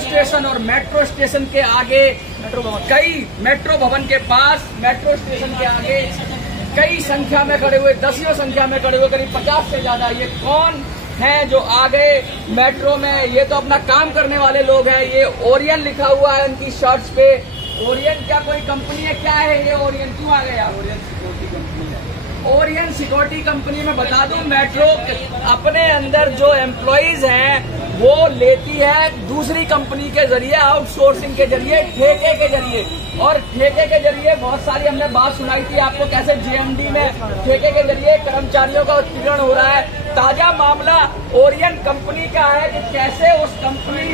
Station और metro station के आगे कई मेट्रो भवन के पास मेट्रो स्टेशन के आगे कई संख्या में खड़े हुए, दसियों संख्या में खड़े हुए, करीब 50 से ज्यादा। ये कौन हैं जो आ गए मेट्रो में? ये तो अपना काम करने वाले लोग हैं। ये ओरियन लिखा हुआ है उनकी शर्ट्स पे। ओरियन क्या कोई कंपनी है? क्या है ये ओरियन? क्यों आ गया? ओरियन सिक्योरिटी कंपनी है। ओरियन सिक्योरिटी कंपनी में बता दूं, मेट्रो अपने अंदर जो एम्प्लॉइज हैं वो लेती है दूसरी कंपनी के जरिए, आउटसोर्सिंग के जरिए, ठेके के जरिए। और ठेके के जरिए बहुत सारी हमने बात सुनाई थी आपको, कैसे जीएमडी में ठेके के जरिए कर्मचारियों का उत्पीड़न हो रहा है। ताजा मामला ओरियन कंपनी का है कि कैसे उस कंपनी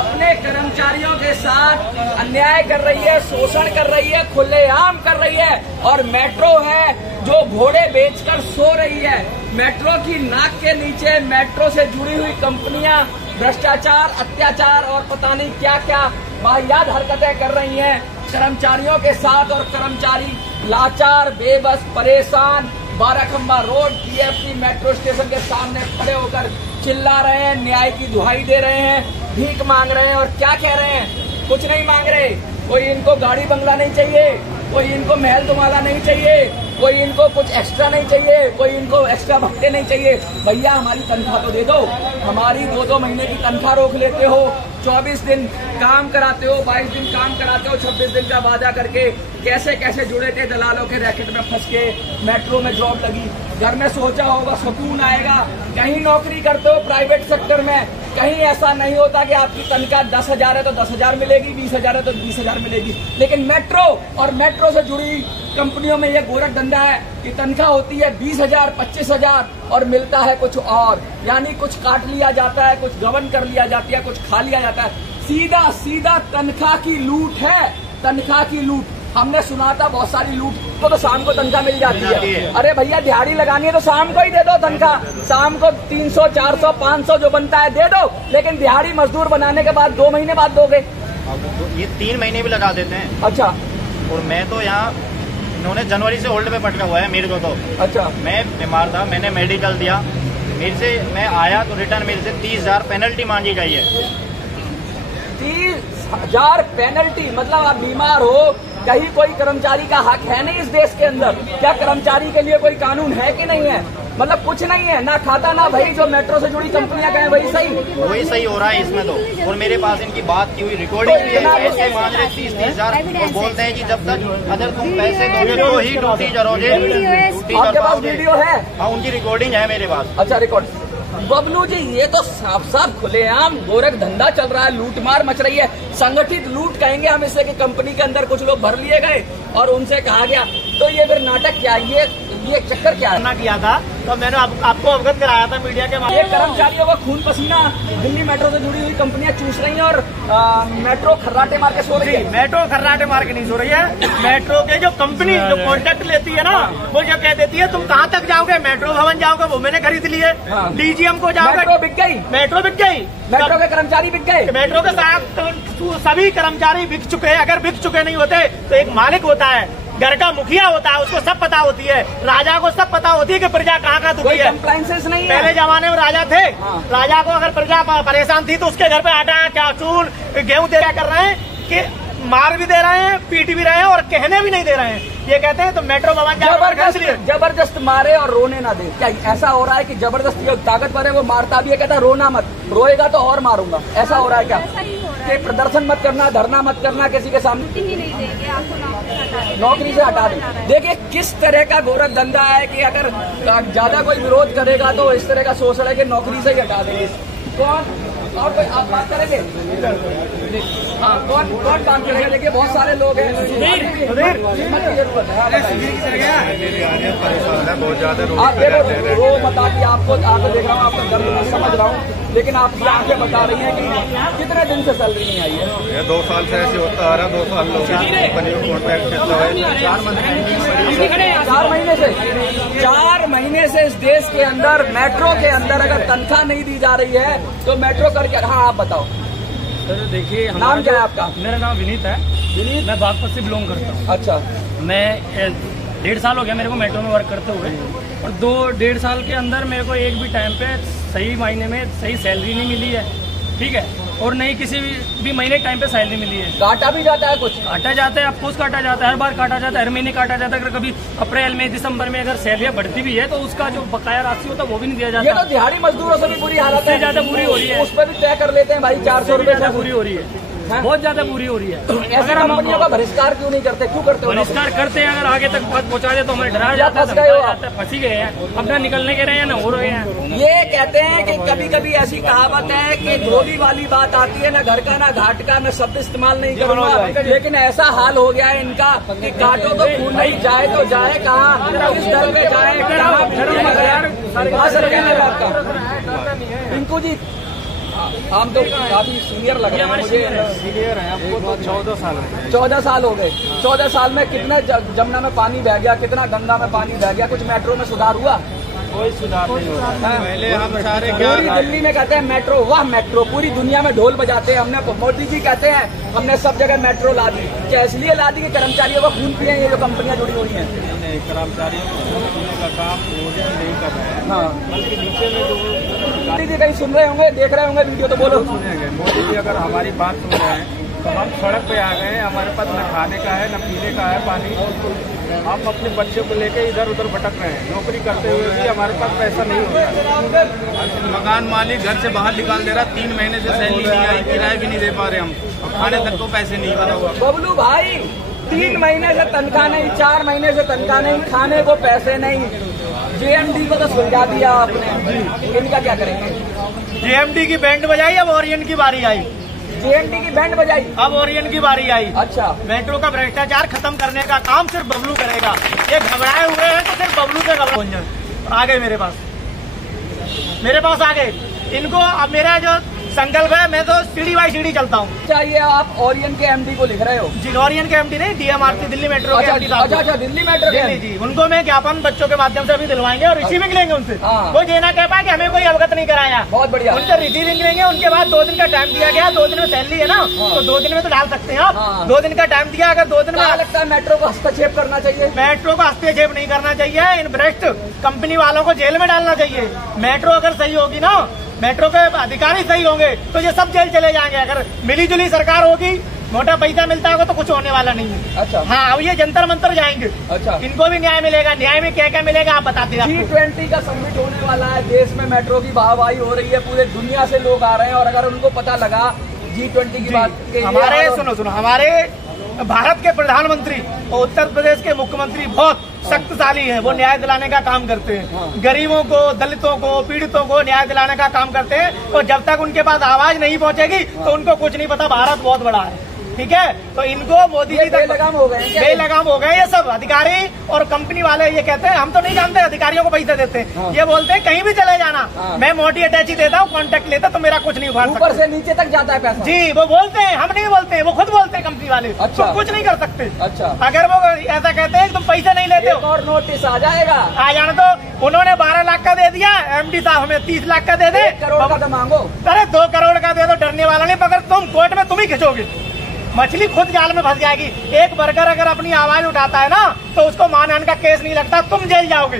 अपने कर्मचारियों के साथ अन्याय कर रही है, शोषण कर रही है, खुलेआम कर रही है। और मेट्रो है जो घोड़े बेचकर सो रही है। मेट्रो की नाक के नीचे मेट्रो से जुड़ी हुई कंपनियां भ्रष्टाचार, अत्याचार और पता नहीं क्या क्या वाहियात हरकतें कर रही हैं कर्मचारियों के साथ। और कर्मचारी लाचार, बेबस, परेशान 12 खंबा रोड पीएफसी मेट्रो स्टेशन के सामने खड़े होकर चिल्ला रहे हैं, न्याय की दुहाई दे रहे हैं, भीख मांग रहे हैं। और क्या कह रहे हैं? कुछ नहीं मांग रहे। कोई इनको गाड़ी बंगला नहीं चाहिए, कोई इनको महल दुमाला नहीं चाहिए, कोई इनको कुछ एक्स्ट्रा नहीं चाहिए, कोई इनको एक्स्ट्रा भत्ते नहीं चाहिए। भैया हमारी तनख्वाह तो दे दो। हमारी 2-2 महीने की तनख्वाह रोक लेते हो, 24 दिन काम कराते हो, 22 दिन काम कराते हो, 26 दिन का वादा करके कैसे कैसे जुड़े थे दलालों के रैकेट में फंस के मेट्रो में जॉब लगी। घर में सोचा होगा सुकून आएगा। कहीं नौकरी करते हो प्राइवेट सेक्टर में, कहीं ऐसा नहीं होता कि आपकी तनख्वाह 10,000 है तो 10,000 मिलेगी, 20,000 है तो 20,000 मिलेगी। लेकिन मेट्रो और मेट्रो से जुड़ी कंपनियों में यह गोरख धंधा है कि तनख्वाह होती है 20,000, 25,000 और मिलता है कुछ और। यानी कुछ काट लिया जाता है, कुछ गबन कर लिया जाती है, कुछ खा लिया जाता है। सीधा सीधा तनख्वाह की लूट है, तनख्वाह की लूट। हमने सुना था बहुत सारी लूट को तो शाम को तनख्वाह मिल जाती है। अरे भैया दिहाड़ी लगानी है तो शाम को ही दे दो तनख्वाह। शाम को 300, 400, 500 जो बनता है दे दो, लेकिन दिहाड़ी मजदूर बनाने के बाद 2 महीने बाद दोगे। ये 3 महीने भी लगा देते हैं। अच्छा। और मैं तो यहाँ इन्होंने जनवरी से होल्ड पे पटका हुआ है मेरे को तो। अच्छा। मैं बीमार था, मैंने मेडिकल दिया, मेरे से मैं आया तो रिटर्न मेरे से 30,000 पेनल्टी मांगी गई है। 30,000 पेनल्टी? मतलब आप बीमार हो, कहीं कोई कर्मचारी का हक है नहीं इस देश के अंदर? क्या कर्मचारी के लिए कोई कानून है कि नहीं है? मतलब कुछ नहीं है, ना खाता ना भाई। जो मेट्रो से जुड़ी कंपनियां कहें वही सही हो रहा है इसमें तो। और मेरे पास इनकी बात की हुई रिकॉर्डिंग भी है। पैसे मांग रहे 30,000 और बोलते हैं कि जब तक अगर तुम पैसे दोगे तो ही ड्यूटी करोगे। आपके पास वीडियो है? हाँ, उनकी रिकॉर्डिंग है मेरे पास। अच्छा, रिकॉर्ड। बबलू जी ये तो साफ साफ खुलेआम गोरख धंधा चल रहा है, लूटमार मच रही है। संगठित लूट कहेंगे हम इसे कि कंपनी के अंदर कुछ लोग भर लिए गए और उनसे कहा गया। तो ये फिर नाटक क्या है? ये चक्कर क्या है? किया था तो मैंने आपको अवगत कराया था मीडिया के माध्यम से। कर्मचारियों का खून पसीना दिल्ली मेट्रो से जुड़ी हुई कंपनियां चूस रही हैं और मेट्रो खर्राटे मार के सो रही है। मेट्रो खर्राटे मार के नहीं सो रही है। मेट्रो के जो कंपनी जो कॉन्ट्रैक्ट लेती है ना, वो जो कह देती है तुम कहाँ तक जाओगे, मेट्रो भवन जाओगे, वो मैंने खरीद लिए। डीजीएम को जाओगे, मेट्रो बिक गई, मेट्रो बिक गई, मेट्रो के कर्मचारी बिक गए, मेट्रो के सभी कर्मचारी बिक चुके हैं। अगर बिक चुके नहीं होते तो एक मालिक होता है, घर का मुखिया होता है, उसको सब पता होती है। राजा को सब पता होती है कि प्रजा कहाँ दुखी है। कंप्लायंसेस नहीं है। पहले जमाने में राजा थे, राजा को अगर प्रजा परेशान थी तो उसके घर पे आटा, क्या चून, गेहूं दे कर रहे हैं कि मार भी दे रहे हैं, पीट भी रहे हैं और कहने भी नहीं दे रहे हैं। ये कहते हैं तो मेट्रो भवन जबरदस्त मारे और रोने ना दे। क्या ऐसा हो रहा है कि जबरदस्त जो ताकतवर है वो मारता भी है, कहता है रोना मत, रोएगा तो और मारूंगा? ऐसा हो रहा है क्या? कि प्रदर्शन मत करना, धरना मत करना, किसी के सामने नौकरी से हटा दे। देखिए किस तरह का गोरख धंधा है कि अगर ज्यादा कोई विरोध करेगा तो इस तरह का शोषण है कि नौकरी से ही हटा देंगे। कौन और कोई आप बात करेंगे? हाँ, कौन काम करेगा? देखिए बहुत सारे लोग हैं। आप रो मत आके, आपको देख रहा हूँ, आपका दर्द मैं समझ रहा हूँ, लेकिन आपकी आंखें बता रही हैं कि कितने दिन से सैलरी नहीं आई है? ये 2 साल से ऐसे होता आ रहा है। 2 साल लोग 4 महीने से इस देश के अंदर मेट्रो के अंदर अगर तनख्वाह नहीं दी जा रही है तो मेट्रो करके। हाँ, आप बताओ। सर देखिए, नाम क्या है आपका? मेरा नाम विनीत है। विनीत? मैं बागपत से बिलोंग करता हूँ। अच्छा। मैं 1.5 साल हो गया मेरे को मेट्रो में वर्क करते हुए, और 2-1.5 साल के अंदर मेरे को एक भी टाइम पे सही मायने में सही सैलरी नहीं मिली है। ठीक है, और नहीं किसी भी महीने टाइम पे सैलरी मिली है। काटा भी जाता है, कुछ काटा जाता है, अफकोर्स काटा जाता है, हर बार काटा जाता है, हर महीने काटा जाता है। अगर कभी अप्रैल में दिसंबर में अगर सैलरी बढ़ती भी है तो उसका जो बकाया राशि होता है वो भी नहीं दिया ये जाता। तो दिहाड़ी मजदूरों से भी बुरी हालत उससे है, ज्यादा बुरी हो रही है। उस पर भी तय कर लेते हैं भाई 400 रुपए ज्यादा बुरी हो रही है, बहुत ज्यादा बुरी हो रही है। ऐसी अगर हम कंपनियों का बहिष्कार क्यों नहीं करते, क्यों करते हो? बहिष्कार करते हैं, अगर आगे तक बात पहुंचा दे तो हमें डराया जाता है, धमकाया जाता है, फंसी गए हैं, अपना निकलने के रहे हैं ना हो रहे हैं। ये कहते हैं कि कभी कभी ऐसी कहावत है कि धोबी वाली बात आती है, ना घर का ना घाट का। मैं शब्द इस्तेमाल नहीं करूंगा, लेकिन ऐसा हाल हो गया है इनका कि काटो तो खून नहीं, जाए तो जाए कहाँ, किस दर पे जाए, कहाँ सरकार आपका। पिंकू जी हम तो काफी सीनियर लग रहे हैं मुझे। सीनियर है, हमको तो 14 साल है। 14 साल हो गए। 14 साल में कितने जमुना में पानी बह गया, कितना गंगा में पानी बह गया, कुछ मेट्रो में सुधार हुआ? कोई सुधार नहीं हो रहा। पहले हम सारे पूरी दिल्ली में कहते हैं मेट्रो, वाह मेट्रो, पूरी दुनिया में ढोल बजाते हैं। हमने मोदी जी कहते हैं हमने सब जगह मेट्रो ला दी। क्या इसलिए ला दी कि कर्मचारियों को खून पिए ये जो कंपनियां जुड़ी हुई हैं? नहीं, कर्मचारियों को खून पीने का काम मोदी नहीं कर रहे हैं। हाँ, बल्कि नीचे में जो मोदी जी कहीं सुन रहे होंगे, देख रहे होंगे वीडियो, तो बोलो। सुनेंगे मोदी जी अगर हमारी बात सुन रहे हैं तो हम सड़क पे आ गए हैं। हमारे पास न खाने का है न पीने का है पानी। हम अपने बच्चे को लेके इधर उधर भटक रहे हैं। नौकरी करते हुए भी हमारे पास पैसा नहीं होता। मकान मालिक घर से बाहर निकाल दे रहा, 3 महीने से सैलरी नहीं आई, किराया भी नहीं दे पा रहे हम, खाने तक को पैसे नहीं बना हुआ। बबलू भाई 3 महीने से तनख्वाह नहीं, 4 महीने से तनख्वाह नहीं, खाने को पैसे नहीं। जेएमडी को तो सुलझा दिया आपने, इनका क्या करेंगे? जेएमडी की बैंड बजाई, अब ओरियंट की बारी आई। जेएमडी की बैंड बजाई, अब ओरियंट की बारी आई। अच्छा, मेट्रो का भ्रष्टाचार खत्म करने का काम सिर्फ बबलू करेगा। ये घबराए हुए हैं तो सिर्फ बबलू से घबरा। आ गए मेरे पास आ गए। इनको अब मेरा जो संकल्प है, मैं तो सीढ़ी बाई सीढ़ी चलता हूँ। चाहिए आप ओरियंट के एमडी को लिख रहे हो? जी, ओरियंट के एमडी नहीं, डीएमआरसी दिल्ली मेट्रो के एमडी साहब। अच्छा, दिल्ली मेट्रो के जी, उनको मैं ज्ञापन बच्चों के माध्यम से अभी दिलवाएंगे और रिसीविंग लेंगे उनसे। हाँ। वो ये ना कह पाए कि हमें कोई अवगत नहीं कराया। बहुत बढ़िया। उनसे रिसीविंग लेंगे, उनके बाद 2 दिन का टाइम दिया गया। 2 दिन में सैलरी है ना, तो 2 दिन में तो डाल सकते हैं आप। हाँ। 2 दिन का टाइम दिया, अगर 2 दिन में लगता है मेट्रो को हस्तक्षेप करना चाहिए। मेट्रो को हस्तक्षेप नहीं करना चाहिए, इन भ्रष्ट कंपनी वालों को जेल में डालना चाहिए। मेट्रो अगर सही होगी ना, मेट्रो के अधिकारी सही होंगे तो ये सब जेल चले जाएंगे। अगर मिली जुली सरकार होगी, मोटा पैसा मिलता होगा तो कुछ होने वाला नहीं है। अच्छा, हाँ, अब ये जंतर मंतर जाएंगे। अच्छा, इनको भी न्याय मिलेगा। न्याय में क्या क्या मिलेगा आप बताते हैं। G20 का समिट होने वाला है, देश में मेट्रो की वाहवाही हो रही है, पूरे दुनिया से लोग आ रहे हैं, और अगर उनको पता लगा G20 की बात के हमारे सुनो हमारे भारत के प्रधानमंत्री और उत्तर प्रदेश के मुख्यमंत्री बहुत शक्तिशाली हैं। वो न्याय दिलाने का काम करते हैं। गरीबों को, दलितों को, पीड़ितों को न्याय दिलाने का काम करते हैं। और जब तक उनके पास आवाज नहीं पहुंचेगी तो उनको कुछ नहीं पता। भारत बहुत बड़ा है, ठीक है। तो इनको मोदी जी बेलगाम हो गए, बेलगाम हो गए ये सब अधिकारी और कंपनी वाले। ये कहते हैं हम तो नहीं जानते, अधिकारियों को पैसे देते हैं। हाँ। ये बोलते हैं कहीं भी चले जाना, मैं मोटी अटैची देता हूँ, कॉन्टेक्ट लेता तो मेरा कुछ नहीं उखाड़ सकता। ऊपर से नीचे तक जाता है पैसा। जी, वो बोलते हैं, हम नहीं बोलते हैं, वो खुद बोलते हैं कंपनी वाले। अच्छा। तो कुछ नहीं कर सकते। अच्छा, अगर वो ऐसा कहते हैं तुम पैसे नहीं लेते हो, और नोटिस आ जाएगा। आ जाना। तो उन्होंने 12 लाख का दे दिया, एमडी साहब हमें 30 लाख का दे दे। 1 करोड़ का तो मांगो। अरे 2 करोड़ का दे दो, डरने वाला नहीं। मगर तुम कोर्ट में तुम ही खिंचोगे, मछली खुद जाल में फंस जाएगी। एक वर्कर अगर अपनी आवाज उठाता है ना तो उसको मानहानि का केस नहीं लगता, तुम जेल जाओगे।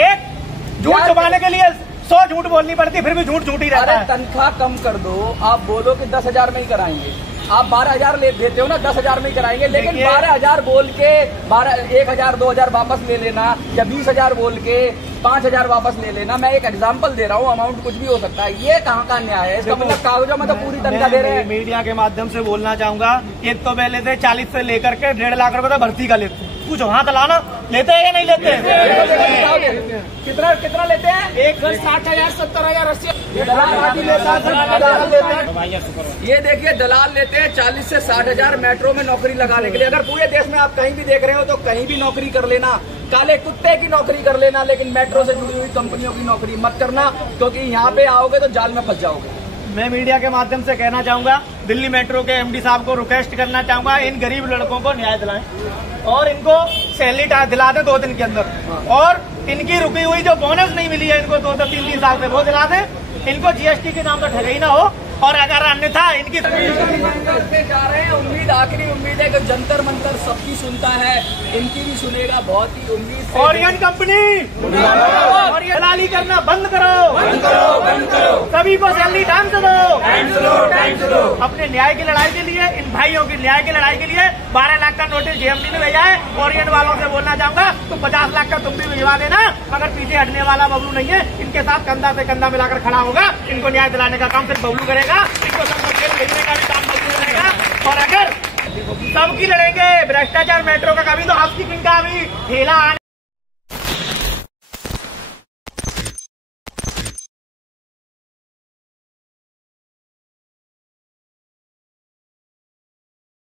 एक झूठ छुपाने के लिए 100 झूठ बोलनी पड़ती है, फिर भी झूठ ही रहता है। तनख्वाह कम कर दो, आप बोलो कि 10,000 में ही कराएंगे। आप 12,000 देते हो ना, 10,000 में ही कराएंगे, लेकिन 12,000 बोल के 1,000 2,000 वापस ले लेना, या 20,000 बोल के 5,000 वापस ले लेना। मैं एक एग्जांपल दे रहा हूँ, अमाउंट कुछ भी हो सकता है। ये कहाँ का न्याय है? इसका मतलब कागजों में तो पूरी तनख्वाह दे रहे हैं। मीडिया के माध्यम से बोलना चाहूंगा, एक तो पहले से 40 से लेकर के 1.5 लाख रुपए भर्ती का लेते। पूछो हाथ लाना, लेते हैं या नहीं लेते हैं? कितना लेते हैं? 60,000 70,000 80। ये देखिए, दलाल लेते हैं 40 से 60,000 मेट्रो में नौकरी लगाने के लिए। अगर पूरे देश में आप कहीं भी देख रहे हो तो कहीं भी नौकरी कर लेना, काले कुत्ते की नौकरी कर लेना, लेकिन मेट्रो से जुड़ी हुई कंपनियों की नौकरी मत करना, क्योंकि यहाँ पे आओगे तो जाल में फंस जाओगे। मैं मीडिया के माध्यम से कहना चाहूंगा, दिल्ली मेट्रो के एमडी साहब को रिक्वेस्ट करना चाहूंगा, इन गरीब लड़कों को न्याय दिलाएं और इनको सैलरी दिला दें 2 दिन के अंदर। और इनकी रुकी हुई जो बोनस नहीं मिली है इनको 2-3 साल से, वो दिला दें। इनको जीएसटी के नाम पर ठगी ना हो। और अगर अन्यथा इनकी करते जा रहे हैं। उम्मीद, आखिरी उम्मीद है कि जंतर मंतर सबकी सुनता है, इनकी भी सुनेगा। बहुत ही उम्मीद से ओरियन कंपनी और ये दलाली करना बंद करो, बंद करो, बंद करो। सभी को सैलरी टाइम से दो। अपने न्याय की लड़ाई के लिए, इन भाइयों की न्याय की लड़ाई के लिए 12 लाख का नोटिस जेएमडी ने भेजा है। ओरियन वालों से बोलना चाहूंगा तो 50 लाख का तुम भी भिजवा देना। अगर पीछे हटने वाला बबलू नहीं है, इनके साथ कंधा से कंधा मिलाकर खड़ा होगा। इनको न्याय दिलाने का काम सिर्फ बबलू करेगा, इनको जेल भेजने का भी काम बबलू करेगा। और अगर सबकी लड़ेंगे, भ्रष्टाचार मेट्रो का कभी तो हाउस कीपिंग का भी ठेला